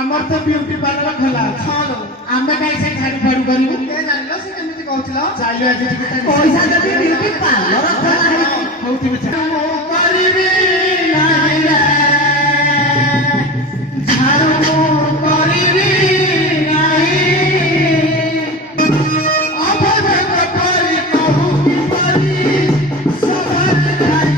আমার তো beauty parlour খোলা আছে ଆମେ କାଇଁ ସେ ଝାଡୁ ଫାଡୁ କରିବୁ କେ ଜାଣିଲ ସେ କେମିତି କହୁଥିଲ ଚାଲୁ ଆଜି ଟିକେ ପଇସା ଦେବି ବିଉଟି ପାର୍ଲର ଖୋଲା ହେଇଛି ହଉଥିବ ମୁଁ କରିବି ନାହିଁ ରେ ଝାଡୁ ମୁଁ କରିବି ନାହିଁ ଅଭଦ୍ର କରି କହୁ କିପରି ସଭାରେ ଥାଇ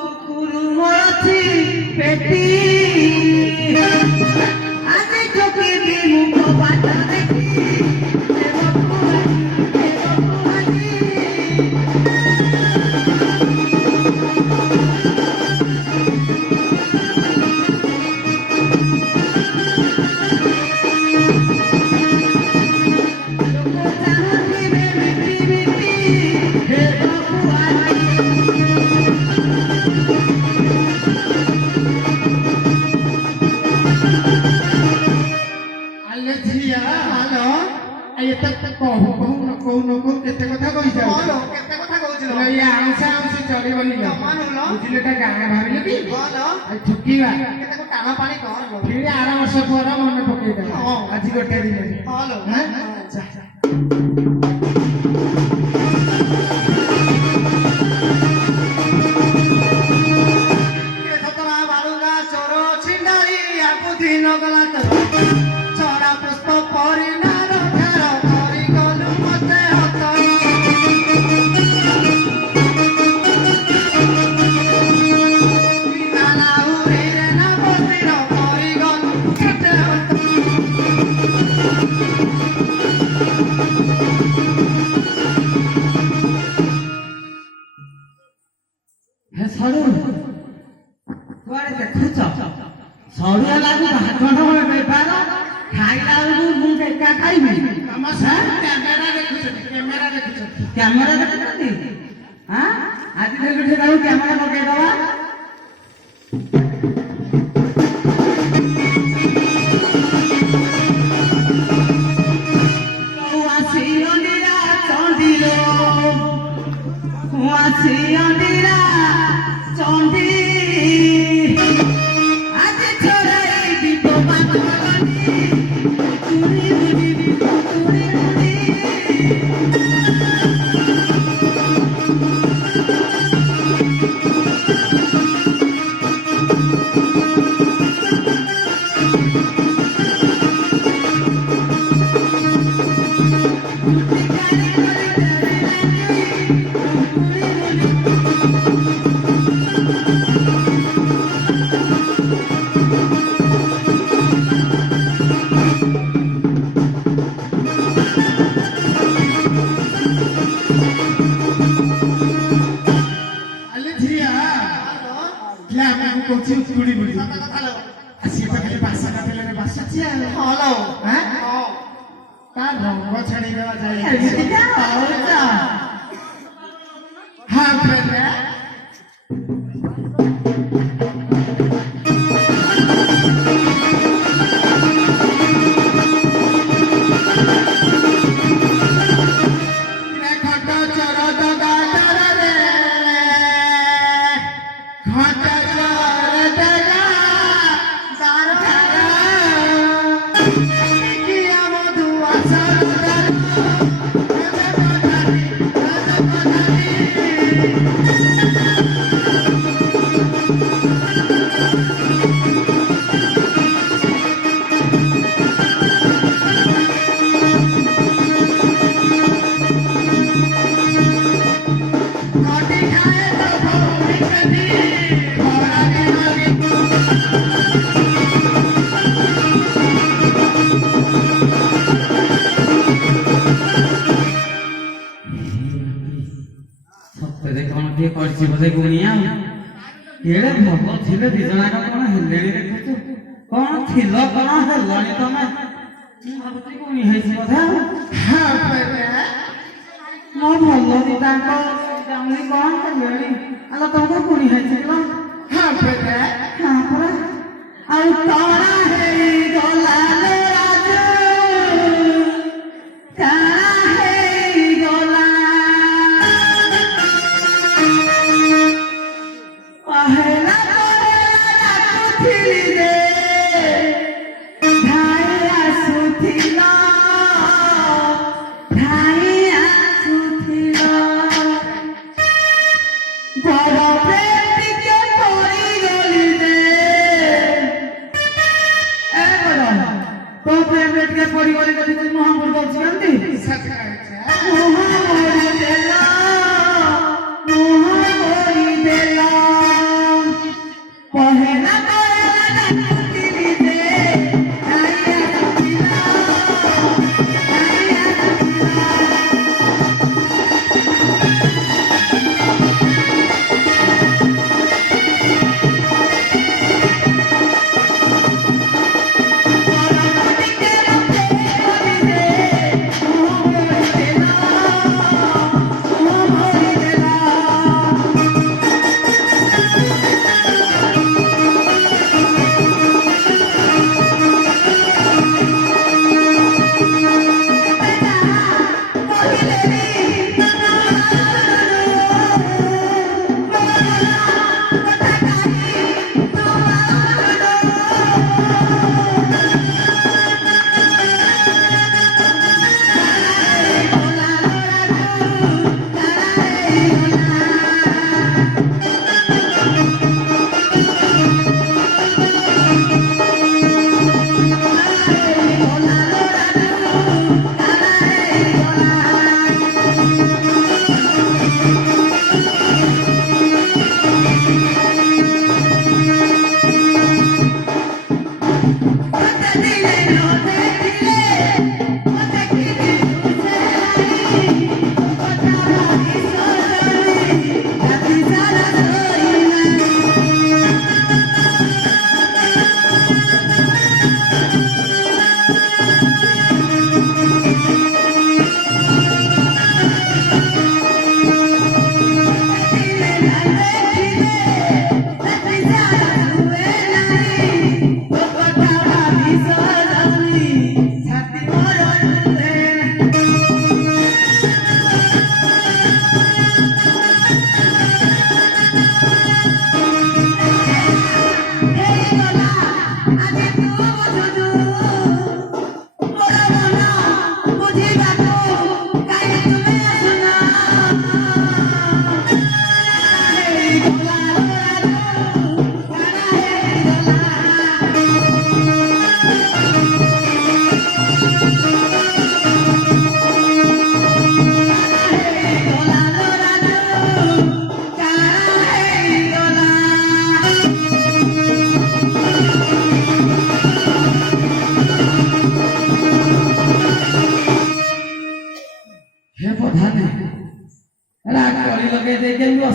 কুকুর মরছি পেটি আজি চোখে দি মুখ বাটা দেখি କେତେ କଥା କହିଛ କେତେ କଥା କହୁଥିଲ ଇଏ ଆଉଁସା ଆଉଁସି ଚଳିବନି ବୁଝିଲେ ତା ଗାଁ ଭାବିଲେ କି ଠୁକିବା କେତେ ଟାଣ ପାଣି କଣ ଫିରି ଆର ବର୍ଷ ପରେ ମନେ ପକେଇଦେବା ଆଜି ଗୋଟେ ଦିନରେ ଚୋର ଛିଣ୍ଡାଳି ଆକୁ ଦିନ ଗଲା ଚଢା ପୁଷ୍ପ ପରିଣାର ସରୁଆ ଲାଗୁ ଭାଗଣ ବେପାର ଖାଇଲା ବେଳକୁ ମୁଁ ଏକା ଖାଇବି କ୍ୟାମେରା ଦେଖୁଛନ୍ତି ଆଜି ଦେଖୁଛି ତାକୁ କ୍ୟାମେରା ପକେଇଦବା ଚଣ୍ଡୀ আজি ছড়াই দিব বাঁধনি তুড়ি উড়ি তুড়ি উড়ি ରଙ୍ଗ ଛାଡିଦେବା ଯାଇ ଦେବି ଖରା ଦିନରେ ସତରେ କଣ କିଏ କରିଛି ବୋଧେ ଗୁଣିଆ ଏଡେ ଭଲ ଥିଲେ ଦି ଜଣାକ କଣ ହେଲେଣି ଦେଖୁଛୁ କଣ ଥିଲ କଣ ହେଲଣି ତମେ ମୁଁ ଭାବୁଛି ଗୁଣି ହେଇଛି ବୋଧେ ହଁ ପରା ମୋ ଭଲ ଦିଟାଙ୍କ ଜାମୁନି କଣ ହେଲେଣି ଆଲୋ ତମକୁ ଗୁଣି ହେଇଛି କିଲୋ ହଁ ପରା ହଁ ପରା ଆଉ ତରା ହେଇଗଲା ଲୋ ରାଜୁ କାଣା ହେଇଗଲା ପହେଲା ପହେଲା ଡାକୁଥିଲି ରେ ଧାଇ ଆସୁଥିଲ ବଡ଼ ପ୍ରେମିକେ ପଡ଼ିଗଲି ରେ ଏ ବଡ଼ ତୋ ପ୍ରେମରେ ଟିକେ ପଡ଼ିଗଲି ଯଦି ତୁ ମୁହଁ ବୁଡ଼ ଦଉଛି କେମିତି ସତ କହିଛ ମୁହଁ ମୋଡ଼ିଦେଲ ମୁହଁ ମୋଡ଼ିଦେଲ ପହେଲା ପହେଲା ଡାକୁଥିଲି ରେ ଧାଇ ଆସୁଥିଲ ଧାଇ ଆସୁଥିଲ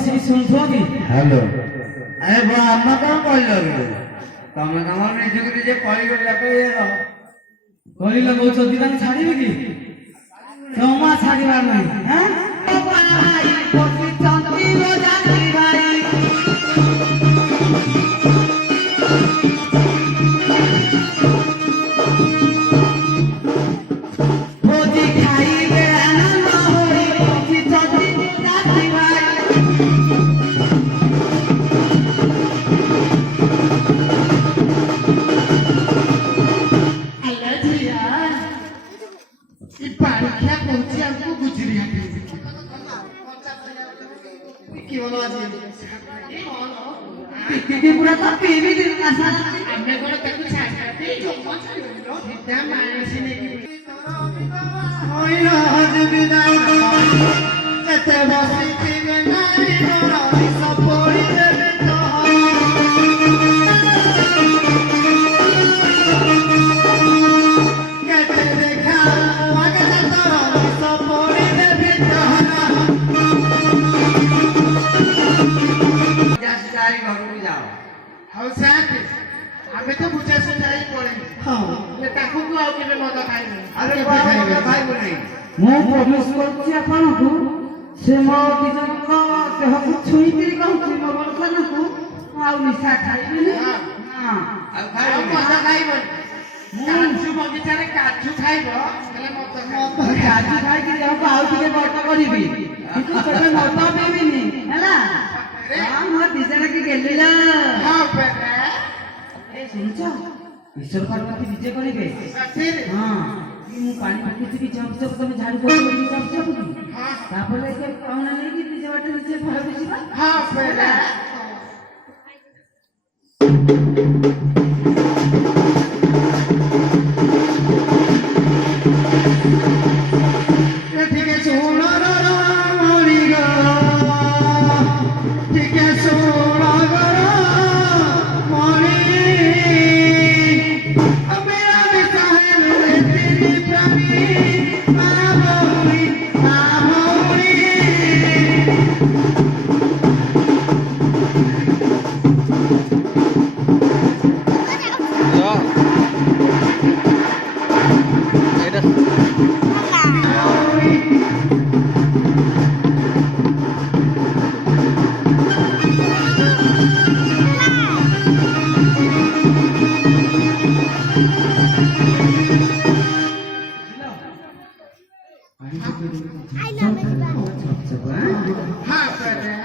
हेलो अरे बा अम्मा कौन कॉल लगे तमे तमर निजुक निजे कॉल कर लगे ये कली लगौछ दिदान छाड़िबे कि जमा छाड़िबार नहीं हैं भाई पति चंदी बजाती भाई भोजी खाइबे आनंद होई पति चंदी बजाती भाई परीक्षा पहुंची हमको गुजरी কি বলো আজ कि पूरा तो पीवी दिन का सारा हमें को तक छाड़ते सीधा मानसी ने की হইল আজ বিদায় এতে বসি পিবে নারী নরমি সপড়ি দেবে ଆମେ ତ ବୁଝା ସୁଝା ହେଇ ପଳେଇବୁ ହଁ ହେଲେ ତାଙ୍କୁ ତୁ ଆଉ କେବେ ମଦ ଖାଇବୁ ଆରେ ବୁଆ ମଦ ଖାଇବୁ ନାହିଁ ମୁଁ ପ୍ରମିଶ କରୁଛି ଆପଣଙ୍କୁ ସେ ମୋ ଦି ଜଣଙ୍କ ଦେହକୁ ଛୁଇଁକିରି କହୁଛି ମୋ ବର୍ତ୍ତମାନକୁ ମୁଁ ଆଉ ନିଶା ଖାଇବିନି। ହଁ। ହଁ। ଆଉ ଆଉ ଖାଇବୁ ମଦ ଖାଇବନି କାଜୁ ବଗିଚାରେ କାଜୁ ଖାଇବ ହେଲେ ମଦ ଖାଇବ କାଜୁ ଖାଇକି ଦେହକୁ ଆଉ ଟିକେ ବଟ କରିବି କିନ୍ତୁ କେବେ ମଦ ପିଇବିନି ହେଲା। ହଁ ମୋ ଦି ଜଣକି ଗେଲିଲ। ହଁ ପରା ଏ ଶୁଣୁଛ ଈଶ୍ୱର ପାର୍ବତୀ ନିଜେ କରିବେ। ସଠିରେ ହଁ ମୁଁ ପାଣି ପକେଇଥିବି ଚପ ଚପ ତମେ ଝାଡୁ କରିବି ଚପ ଚପ ହଁ ତାପରେ ସେ ପାଉଣା ନେଇକି ନିଜ ବାଟେ ନିଜେ ଘରକୁ ଯିବା। ହଁ ପରା ଟିକେ ଶୁଣ ମଣିଗ ଟିକେ ଶୁଣ ମଣି ଆମେ ଚାହେଁ ପ୍ରାଣୀ ମା ଭଉଣୀ ହଁ ପରା